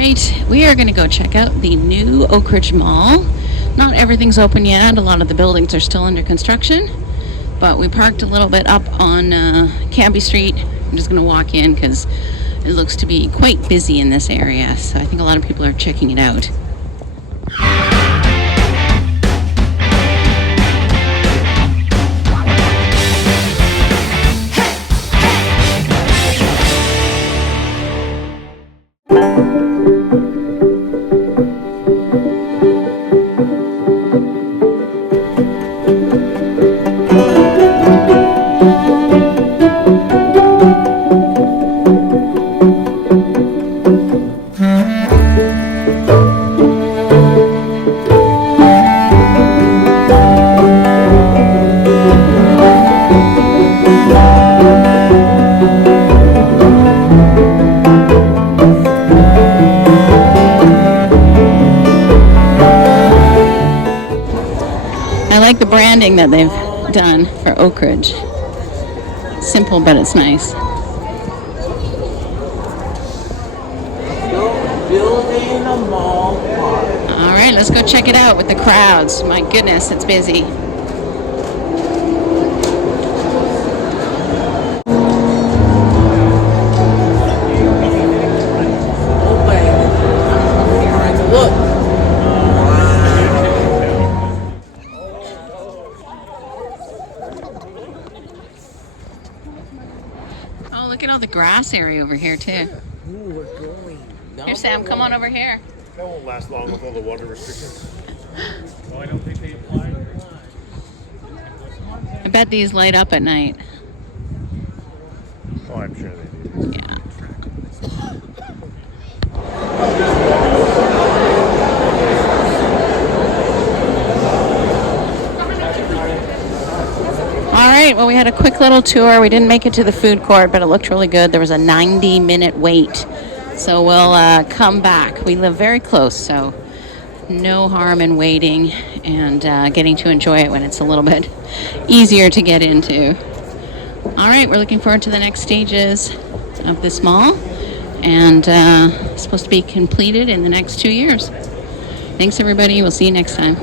Alright, we are going to go check out the new Oakridge Mall. Not everything's open yet. A lot of the buildings are still under construction. But we parked a little bit up on Cambie Street. I'm just going to walk in because it looks to be quite busy in this area. So I think a lot of people are checking it out. I like the branding that they've done for Oakridge. Simple, but it's nice. Building a mall park. All right, let's go check it out with the crowds. My goodness, it's busy. Look. Oh, look at all the grass area over here, too. Ooh, we're going. Here, Sam, come on over here. That won't last long with all the water restrictions. No, I don't think they apply. I bet these light up at night. Oh, I'm sure they do. Yeah. All right, well, we had a quick little tour. We didn't make it to the food court, but it looked really good. There was a 90-minute wait. So we'll come back. We live very close, so no harm in waiting and getting to enjoy it when it's a little bit easier to get into. All right, we're looking forward to the next stages of this mall, and it's supposed to be completed in the next 2 years. Thanks, everybody. We'll see you next time.